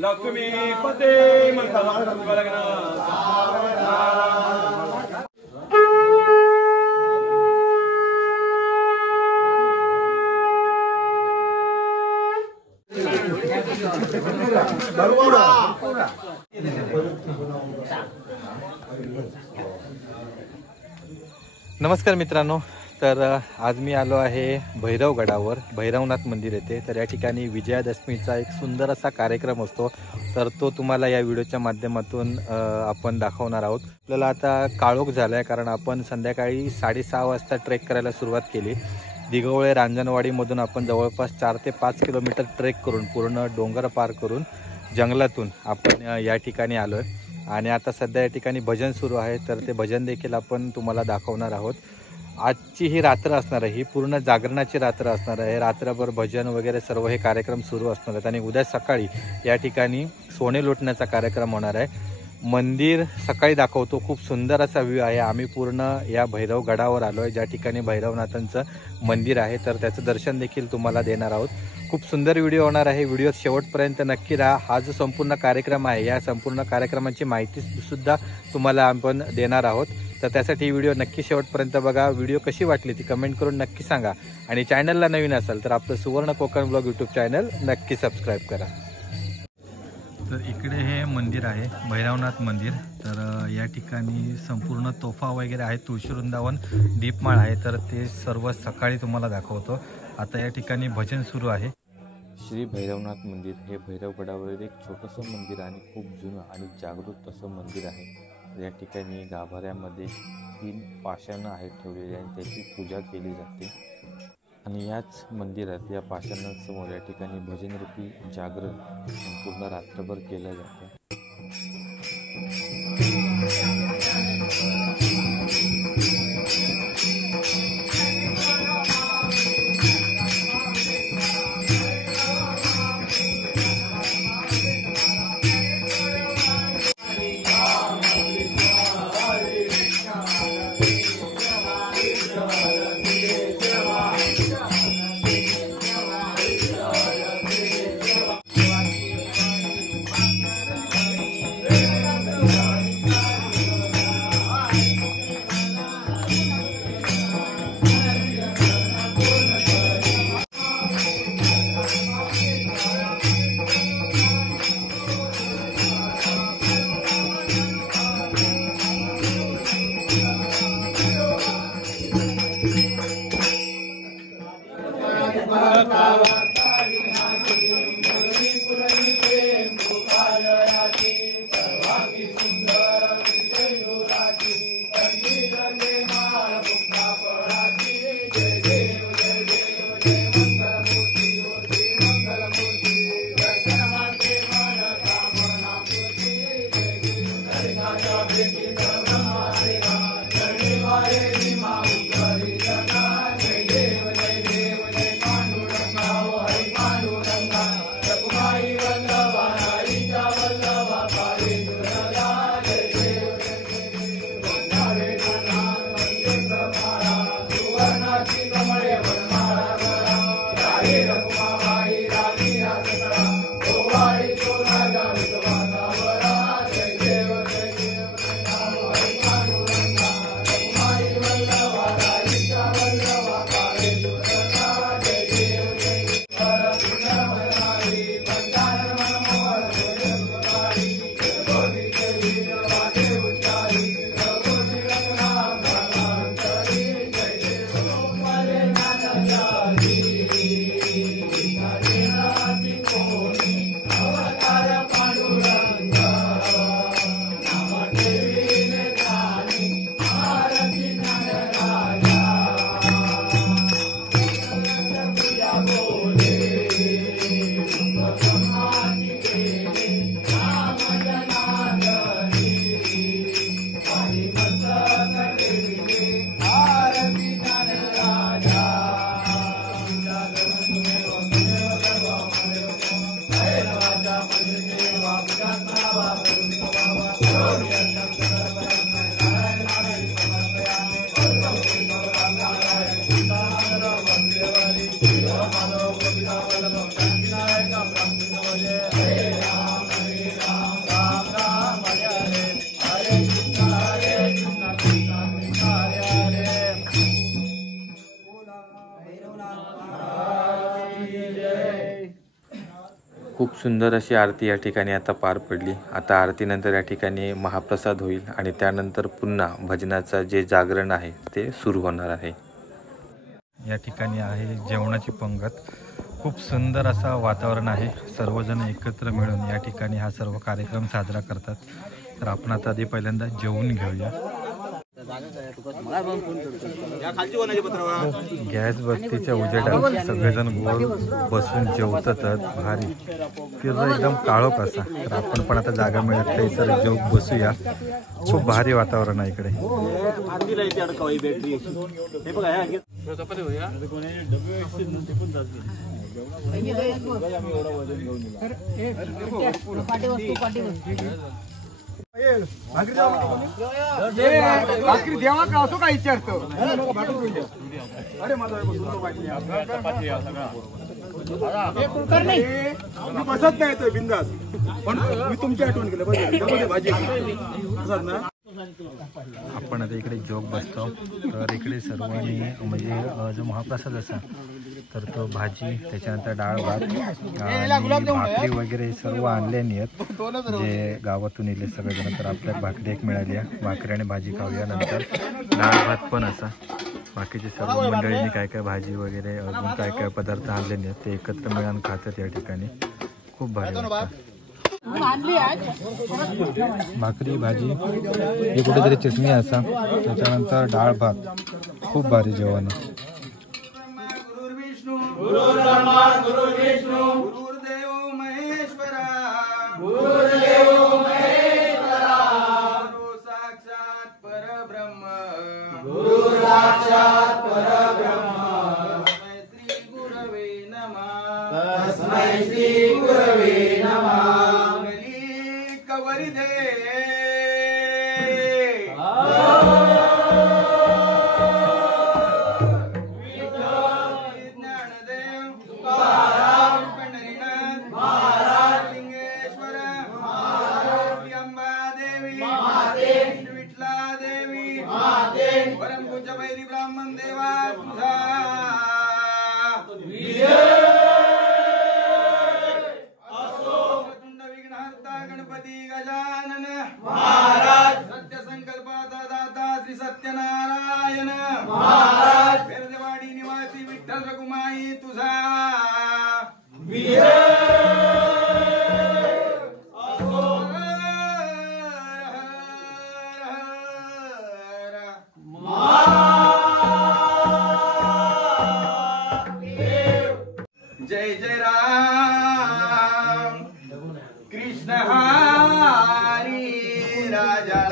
लक्ष्मी पते नमस्कार मित्रांनो, तर आज मी आलो आहे भैरवगडावर, भैरवनाथ मंदिर येथे। तर या ठिकाणी विजयादशमीचा एक सुंदर असा कार्यक्रम असतो, तर तो तुम्हाला या व्हिडिओच्या माध्यमातून आपण दाखवणार आहोत। आपल्याला आता काळोख झाला आहे, कारण आपण संध्याकाळी 6:30 वाजता ट्रेक करायला सुरुवात केली। दिघवळे रांजणवाडीमधून आपण जवळपास 4 ते 5 किलोमीटर ट्रेक करून पूर्ण डोंगर पार करून जंगलातून आपण या ठिकाणी आलो आहे। आणि आता सध्या या ठिकाणी भजन सुरू आहे, तर ते भजन देखील आपण तुम्हाला दाखवणार आहोत। आजची ही रात्र असणार आहे, ही पूर्ण जागरणाची रात्र असणार आहे। रात्रभर भजन वगैरे सर्व हे कार्यक्रम सुरू असणार आहेत आणि उद्या सकाळी या ठिकाणी सोने लुटण्याचा कार्यक्रम होणार आहे। मंदिर सकाळी दाखवतो, खूप सुंदर असा व्ह्यू आहे। आम्ही पूर्ण या भैरवगडावर आलो आहे, ज्या ठिकाणी भैरवनाथांचं मंदिर आहे, तर त्याचं दर्शन देखील तुम्हाला देणार आहोत। खूप सुंदर व्हिडिओ होणार आहे, व्हिडिओ शेवटपर्यंत नक्की राहा। हा जो संपूर्ण कार्यक्रम आहे, या संपूर्ण कार्यक्रमाची माहिती सुद्धा तुम्हाला आपण देणार आहोत, तर त्यासाठी व्हिडिओ नक्की शेवटपर्यंत बघा। व्हिडिओ कशी वाटली ती कमेंट करून नक्की सांगा, आणि चॅनलला नवीन असाल तर आपलं सुवर्ण कोकण ब्लॉग यूट्यूब चॅनल नक्की सबस्क्राईब करा। तर इकडे हे मंदिर आहे, भैरवनाथ मंदिर। तर या ठिकाणी संपूर्ण तोफा वगैरे आहे, तुळशी वृंदावन, दीपमाळ आहे, तर ते सर्व सकाळी तुम्हाला दाखवतो। आता या ठिकाणी भजन सुरू आहे। श्री भैरवनाथ मंदिर हे भैरवगडावरील एक छोटंसं मंदिर आणि खूप जुनं आणि जागृत असं मंदिर आहे। या ठिकाणी गाभाऱ्यामध्ये 3 पाषाणं आहेत ठेवलेली आणि त्याची पूजा केली जाते। आणि याच मंदिरात या पाषाणांसमोर या ठिकाणी भजनरूपी जागरण पूर्ण रात्रभर केलं जातं। खूप सुंदर अशी आरती या ठिकाणी आता पार पडली. आता आरतीनंतर या ठिकाणी महाप्रसाद होईल आणि त्यानंतर पुन्हा भजनाचं जे जागरण आहे ते सुरू होणार आहे. या ठिकाणी आहे जेवणाची पंगत. खूप सुंदर असं वातावरण आहे. सर्वजण एकत्र मिळून या ठिकाणी हा सर्व कार्यक्रम साजरा करतात. तर आपण आता आधी पहिल्यांदा जेवून घेऊया. गॅस बत्तीच्या उजेडात सगळेजण गोल बसून जेवतात. भारी फिरलं एकदम काळोख असा. तर आपण पण आता जागा मिळत नाही तर जेवून बसूया. खूप भारी वातावरण आहे इकडे. भाकरी देवा का असो काय विचारतो. अरे माझा बसत नाही तो बिंदास. पण मी तुमची आठवण केलं पाहिजे भाजी ना. आपण आता इकडे जोग बसतो. तर इकडे सर्वांनी म्हणजे जो महाप्रसाद असा तर तो भाजी त्याच्यानंतर डाळ भात आणि भाकरी वगैरे सर्व आणलेली आहेत जे गावातून येले सगळेजण. तर आपल्याला भाकरी एक मिळाली आहे. भाकरी आणि भाजी खाऊया. नंतर डाळ भात पण असा. बाकीचे सर्व मंडळींनी काय काय भाजी वगैरे अजून काय काय पदार्थ आणलेले आहेत ते एकत्र मिळून खातात या ठिकाणी. खूप भारी वाटतं. भाकरी भाजी हे कुठेतरी चटणी असा. त्याच्यानंतर डाळ भात. खूप भारी जेवण. जय जय राम कृष्ण हरी राजा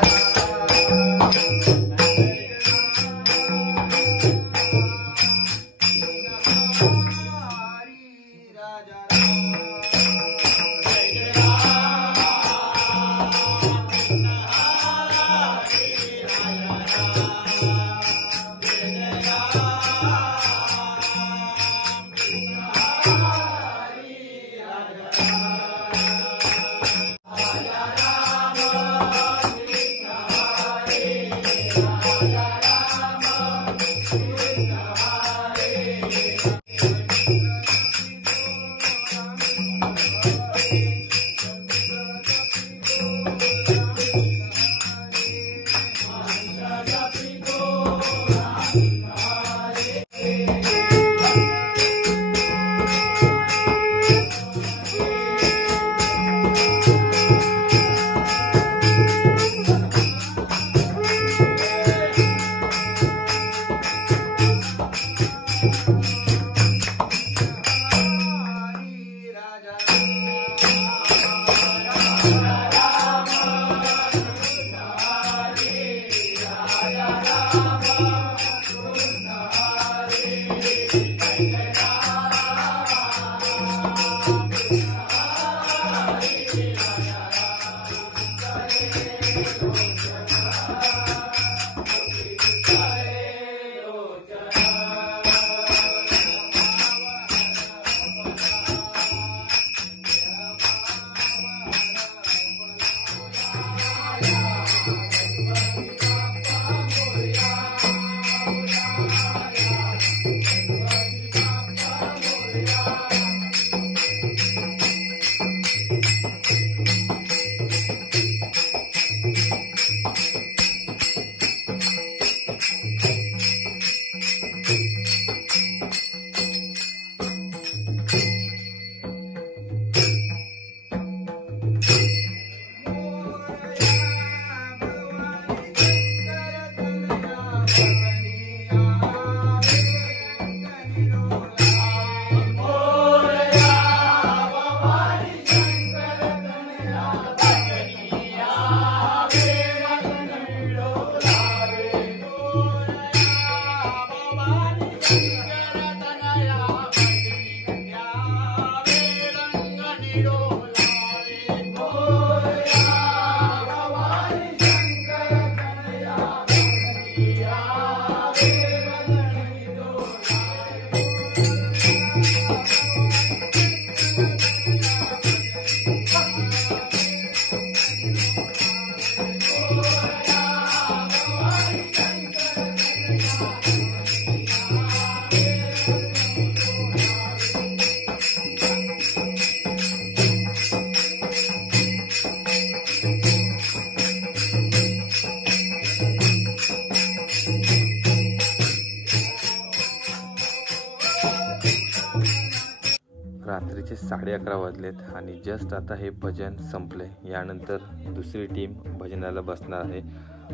रात्रीचे 11:30 वाजलेत आणि जस्ट आता हे भजन संपले. यानंतर दुसरी टीम भजनाला बसणार आहे.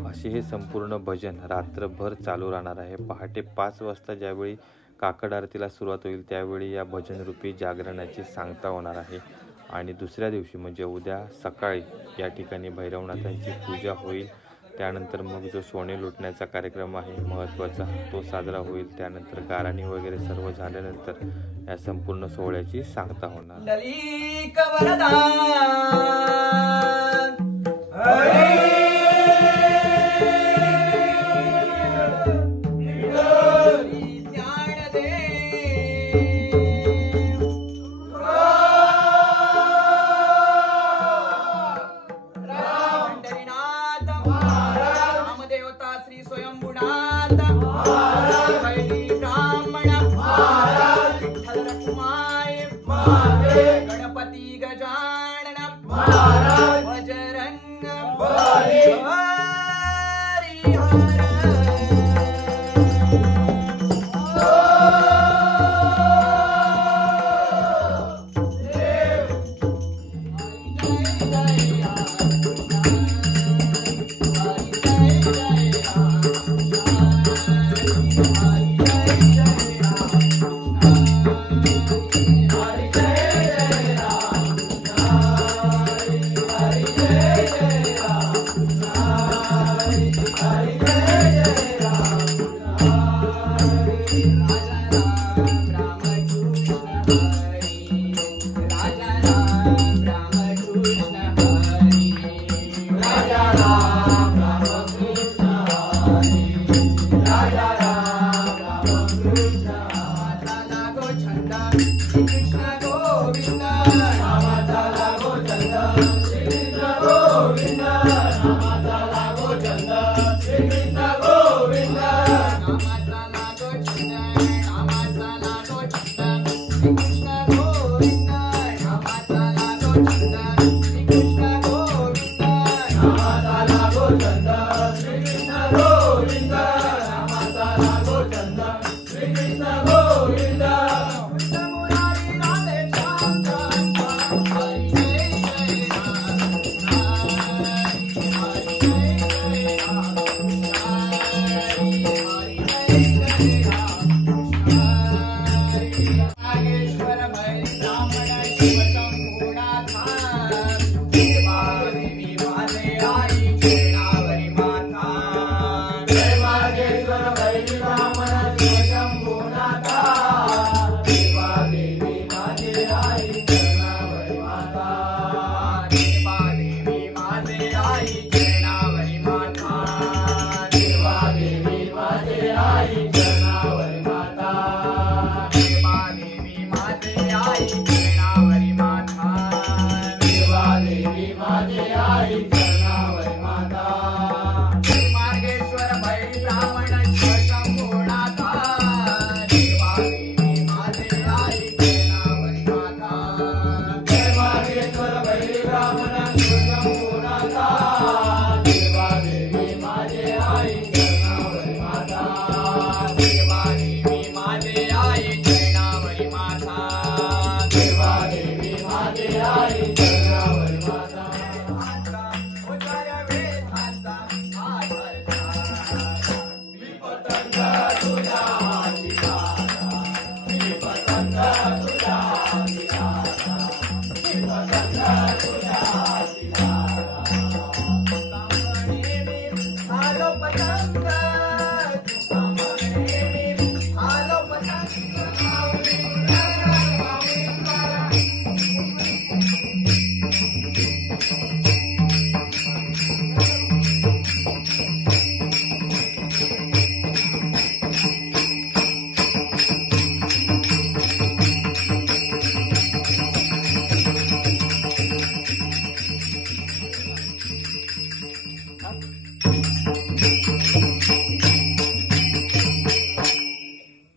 असे हे संपूर्ण भजन रात्रभर चालू राहणार आहे. पहाटे 5 वाजता ज्यावेळी काकड आरतीला सुरुवात होईल त्यावेळी या भजनरूपी जागरणाची सांगता होणार आहे. आणि दुसऱ्या दिवशी म्हणजे उद्या सकाळी या ठिकाणी भैरवनाथांची पूजा होईल. त्यानंतर मग जो सोने लुटण्याचा कार्यक्रम आहे महत्त्वाचा तो साजरा होईल. त्यानंतर गाराणी वगैरे सर्व झाल्यानंतर या संपूर्ण सोहळ्याची सांगता होणार. गणपती गजानन बजरंग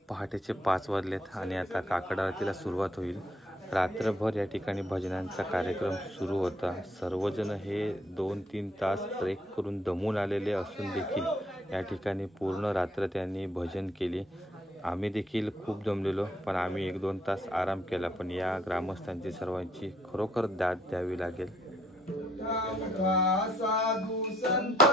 पहाटेचे 5 वाजलेत आणि आता काकड आरतीला सुरुवात होईल. रात्रभर या ठिकाणी भजनांचा कार्यक्रम सुरू होता. सर्वजण हे 2-3 तास ट्रेक करून दमून आलेले असून देखील या ठिकाणी पूर्ण रात्र त्यांनी भजन केले. आम्ही देखील खूप दमलेलो, पण आम्ही 1-2 तास आराम केला. पण या ग्रामस्थांची सर्वांची खरोखर दाद द्यावी लागेल. साधू संत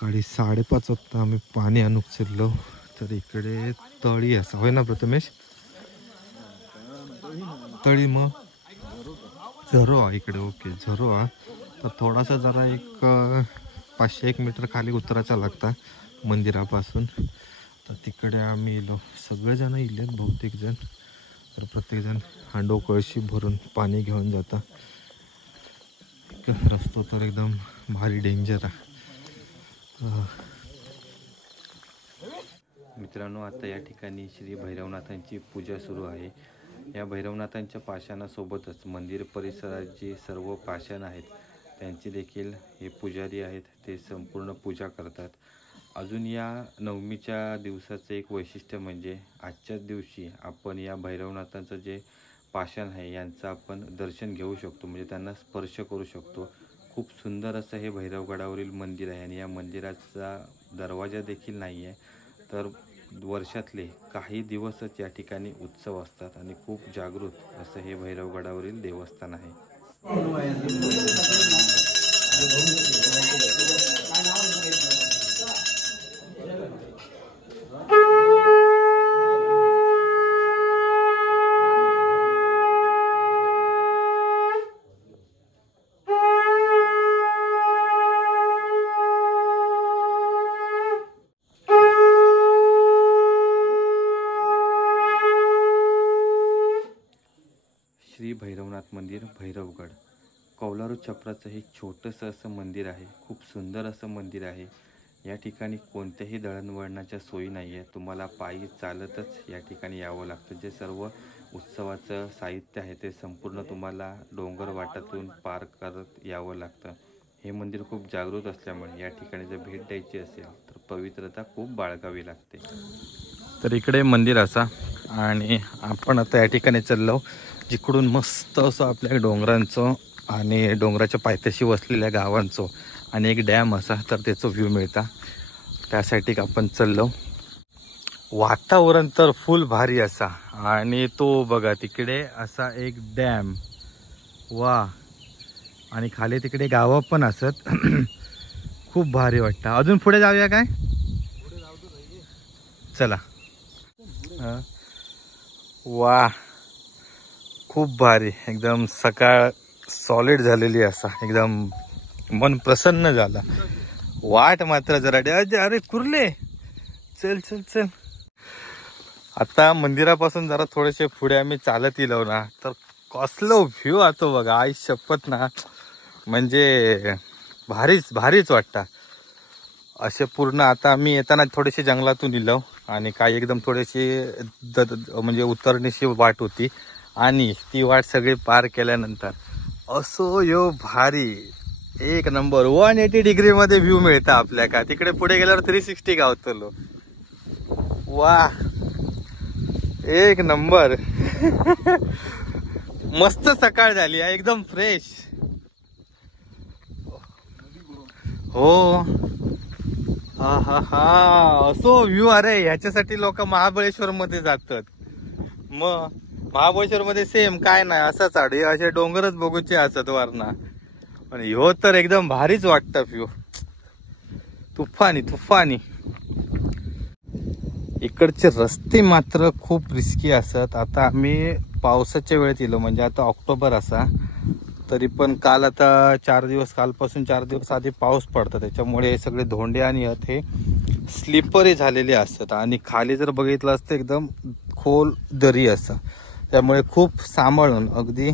सकाळी 5:30 वाजता आम्ही पाणी आणूक चाललो. तर इकडे तळी असा होय ना प्रथमेश? तळी मग झरो हा इकडे. ओके झरो हा. तर थोडासा जरा एक 500-1 मीटर खाली उतरायचा लागता मंदिरापासून. तर तिकडे आम्ही इलो, सगळेजण इलेत बहुतेक जण. तर प्रत्येकजण हांडो कळशी भरून पाणी घेऊन जाता. रस्तो तर एकदम भारी डेंजर आहे. मित्रांनो, आता या ठिकाणी श्री भैरवनाथांची पूजा सुरू आहे. या भैरवनाथांच्या पाषाणासोबतच मंदिर परिसरात जे सर्व पाषाण आहेत त्यांची देखील हे पुजारी आहेत ते संपूर्ण पूजा करतात. अजून या नवमीच्या दिवसाचं एक वैशिष्ट्य म्हणजे आजच्याच दिवशी आपण या भैरवनाथांचं जे पाषाण आहे यांचं आपण दर्शन घेऊ शकतो, म्हणजे त्यांना स्पर्श करू शकतो. खूप सुंदर असं हे भैरवगडावरील मंदिर आहे आणि या मंदिराचा दरवाजा देखील नाही आहे. तर वर्षातले काही दिवसच या ठिकाणी उत्सव असतात आणि खूप जागृत असं हे भैरवगडावरील देवस्थान आहे. श्री भैरवनाथ मंदिर भैरवगड कौलारू छपराचं हे छोटंसं असं मंदिर आहे. खूप सुंदर असं मंदिर आहे. या ठिकाणी कोणत्याही दळणवळणाच्या सोयी नाही आहे. तुम्हाला पायी चालतच या ठिकाणी यावं लागतं. जे सर्व उत्सवाचं साहित्य आहे ते संपूर्ण तुम्हाला डोंगर वाटातून पार करत यावं लागतं. हे मंदिर खूप जागृत असल्यामुळे या ठिकाणी जर भेट द्यायची असेल तर पवित्रता खूप बाळगावी लागते. तर इकडे मंदिर असा आणि आपण आता या ठिकाणी चाललो जिकडून मस्त असं आपल्या डोंगरांचं आणि डोंगराच्या पायथ्याशी वसलेल्या गावांचं आणि एक डॅम असा तर त्याचं व्ह्यू मिळता. त्यासाठी आपण चाललो. वातावरण तर फुल भारी असा आणि तो बघा तिकडे असा एक डॅम. वा, आणि खाली तिकडे गावं पण असत. खूप भारी वाटतं. अजून पुढे जाऊया काय? चला. वा, खूप भारी. एकदम सकाळ सॉलिड झालेली असा, एकदम मन प्रसन्न झाला. वाट मात्र जरा अरे कुर्ले, चल चल चल. आता मंदिरापासून जरा थोडेसे पुढे आम्ही चालत येलो ना तर कसलो व्ह्यू आतो बघा. आई शपथ ना, म्हणजे भारीच भारीच वाटतं असे पूर्ण. आता आम्ही येताना थोडेसे जंगलातून इलो आणि काही एकदम थोडेशी म्हणजे उतरणीशी वाट होती आणि ती वाट सगळी पार केल्यानंतर असो यो भारी एक नंबर 180 डिग्री मध्ये व्ह्यू मिळता आपल्या. का तिकडे पुढे गेल्यावर 360 गावतलो. वा, एक नंबर. मस्त सकाळ झाली एकदम फ्रेश. हो, हा हा हा, असो व्ह्यू. अरे ह्याच्यासाठी लोक महाबळेश्वर मध्ये जातात. मग महाबळेश्वर मध्ये सेम काय नाही असंच आड असे डोंगरच बघूचे असत वरना. पण ह्यो तर एकदम भारीच वाटत व्ह्यू. तुफानी तुफानी. इकडचे रस्ते मात्र खूप रिस्की असतात. आता आम्ही पावसाच्या वेळेत येलो म्हणजे आता ऑक्टोबर असा तरी पण काल आता कालपासून 4 दिवस आधी पाऊस पडतो त्याच्यामुळे सगळे धोंडे आणि हे स्लिपरी झालेले असतात आणि खाली जर बघितलं असतं एकदम खोल दरी असं. त्यामुळे खूप सांभाळून अगदी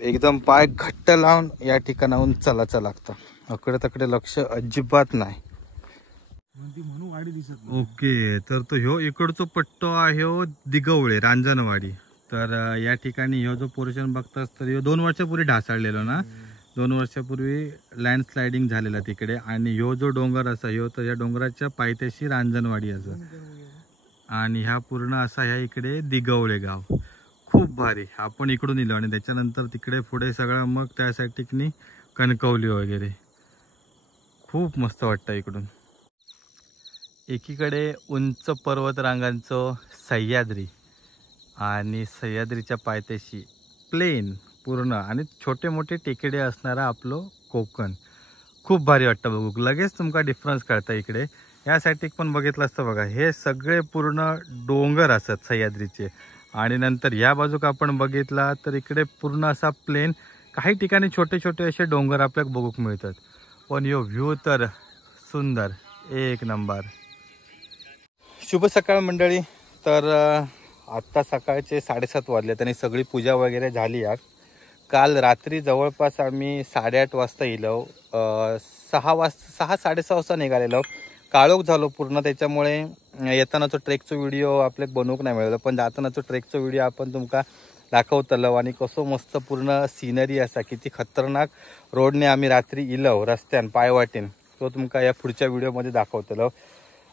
एकदम पाय घट्ट लावून या ठिकाणाहून चलायचं लागतं. अकडे तकडे लक्ष अजिबात नाही. ओके तर तो ह्यो इकडचा पट्टो आहे दिगवळे रांजणवाडी. तर या ठिकाणी ह्यो जो पोर्शन बघतास तर ह्यो 2 वर्षापूर्वी ढासळलेलो ना. 2 वर्षापूर्वी लँडस्लायडिंग झालेला तिकडे. आणि ह्यो जो डोंगर असा ह्यो तर या डोंगराच्या पायथ्याशी रांजणवाडी असं आणि ह्या पूर्ण असा ह्या इकडे दिगवळे गाव. खूप भारी. आपण इकडून इलो आणि त्याच्यानंतर तिकडे पुढे सगळं मग त्या साईडनी कणकवली वगैरे. खूप मस्त वाटतं इकडून. एकीकडे उंच पर्वतरांगांचं सह्याद्री आणि सह्याद्रीच्या पायथ्याशी प्लेन पूर्ण आणि छोटे मोठे टेकडे असणारा आपलं कोकण. खूप भारी वाटतं बघू. लगेच तुमका डिफरन्स कळतं इकडे. या साईडला पण बघितलं असतं बघा हे सगळे पूर्ण डोंगर असतात सह्याद्रीचे. आणि नंतर या बाजूक आपण बघितला तर इकडे पूर्ण असा प्लेन. काही ठिकाणी छोटे छोटे असे डोंगर आपल्याला बघूक मिळतात. पण यो व्ह्यू तर सुंदर एक नंबर. शुभ सकाळ मंडळी. तर आत्ता सकाळचे 7:30 वाजले आणि सगळी पूजा वगैरे झाली. काल रात्री जवळपास आम्ही 8:30 वाजता येलो. 6:30 वाजता निघालेलो. काळोख झालो पूर्ण. त्याच्यामुळे येतानाचं ट्रेकचं व्हिडिओ आपल्याला बनवूक नाही मिळालं. पण जातानाचं ट्रेकचं व्हिडिओ आपण तुमका दाखवतलो. आणि कसं मस्त पूर्ण सिनरी असा किती खतरनाक रोडने आम्ही रात्री इलो रस्त्यान पायवाटेन तो तुमका या पुढच्या व्हिडिओमध्ये दाखवतलो.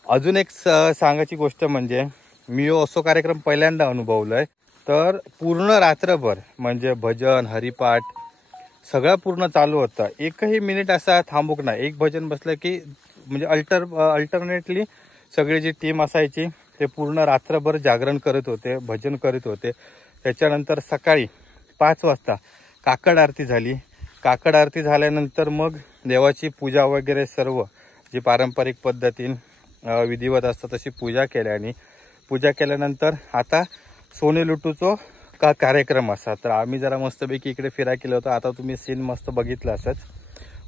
अजून एक सांगायची गोष्ट म्हणजे मी असो कार्यक्रम पहिल्यांदा अनुभवलोय. तर पूर्ण रात्रभर म्हणजे भजन हरिपाठ सगळं पूर्ण चालू होतं. एकही मिनिट असा थांबूक नाही. एक भजन बसलं की म्हणजे अल्टरनेटली सगळी जी टीम असायची ते पूर्ण रात्रभर जागरण करत होते भजन करीत होते. त्याच्यानंतर सकाळी 5 वाजता काकड आरती झाली. काकड आरती झाल्यानंतर मग देवाची पूजा वगैरे सर्व जी पारंपरिक पद्धतीने विधिवत असतं तशी पूजा केल्या. आणि पूजा केल्यानंतर आता सोने लुटूचो कार्यक्रम असा. तर आम्ही जरा मस्तपैकी इकडे फिरा केलं होतं. आता तुम्ही सीन मस्त बघितलं असंच.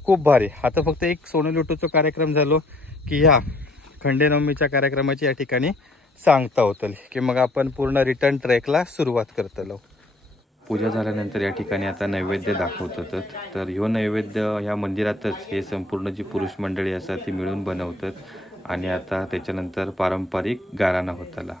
खूप भारी. आता फक्त एक सोने लुटूचो कार्यक्रम झालो की ह्या खंडेनवमीच्या कार्यक्रमाची या ठिकाणी सांगता होतं की मग आपण पूर्ण रिटर्न ट्रेकला सुरुवात करतलो. पूजा झाल्यानंतर या ठिकाणी आता नैवेद्य दाखवतात. तर ह्यो नैवेद्य ह्या मंदिरातच हे संपूर्ण जी पुरुष मंडळी असतात ती मिळून बनवतात. आणि आता त्याच्यानंतर पारंपरिक गाराणा होताला.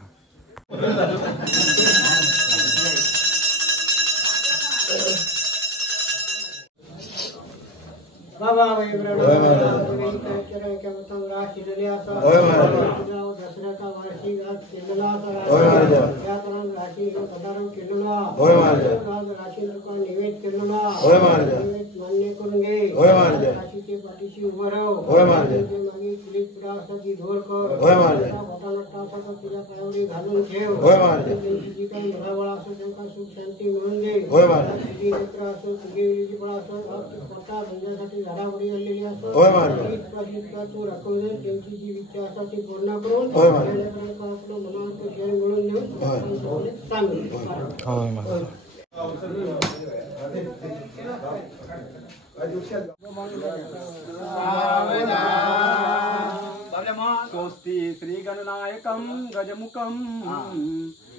स्वस्ति श्री गणनायकं गजमुखं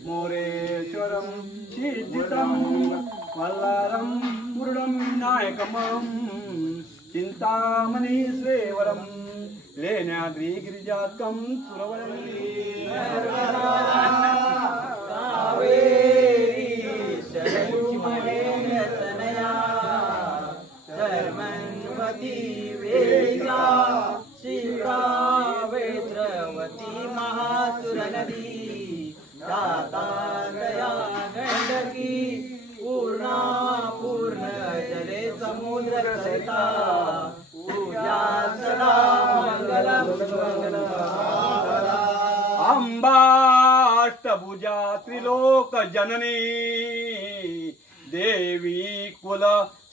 मोरेश्वरं सिद्धितं मल्लारं पूर्णं विनायकमं चिंतामणि श्रेवरं लेण्याद्रि गिरिजातं अष्टभुजा त्रिलोक जननी देवी कुल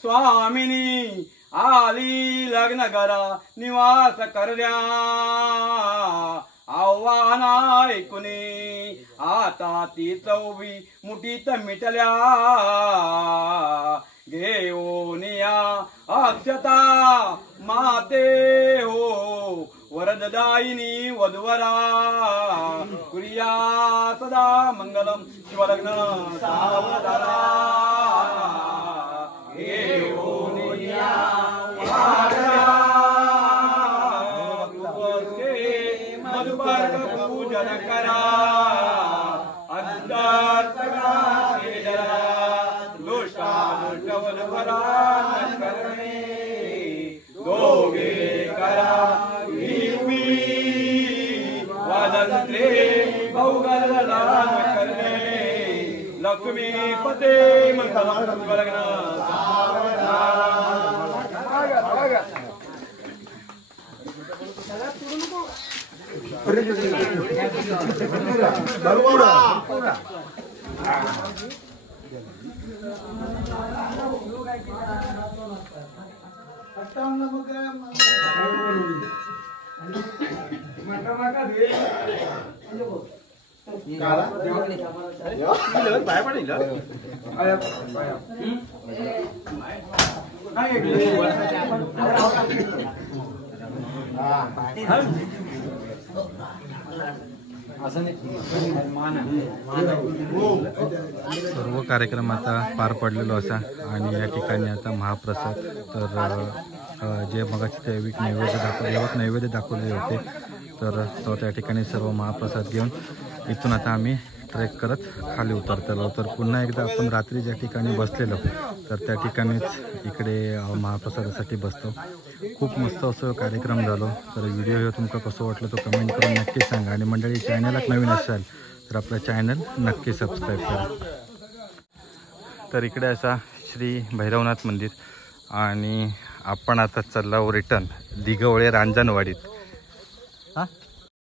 स्वामिनी आली लग्न करा निवास करल्या आव्हान ऐकुनी आता ती चौवी मुठीत मिटल्या घेऊन या अक्षता माते हो वरददायिनी वधुवरा कुर्या सदा मंगलम शिवलग्न सावधारा घेऊन या मधुपर्क पूजन करा अंतर सगळा जरा लोष्टा वधुवरा करणे दोघे करा वादंत्रे बहुगलला करणे लक्ष्मी पते मंगला शिवलग्न सर्व कार्यक्रम आता पार पडलेलो असा आणि या ठिकाणी आता महाप्रसाद तर जे मगाशी दैविक नैवेद्य दाखवले होते तर तो त्या ठिकाणी सर्व महाप्रसाद घेऊन इथून आता आम्ही ट्रेक करत खाली उतरतलो. तर पुन्हा एकदा आपण रात्री ज्या ठिकाणी बसलेलो तर त्या ठिकाणीच इकडे महाप्रसादासाठी बसतो. खूप मस्त असं कार्यक्रम झालो. तर व्हिडिओ हे तुमका कसं वाटलं तो कमेंट करून नक्की सांगा आणि मंडळी चॅनलला नवीन असाल तर आपलं चॅनल नक्की सबस्क्राईब करा. तर इकडे असा श्री भैरवनाथ मंदिर आणि आपण आता चाललो रिटर्न दिघवळे रांजणवाडीत.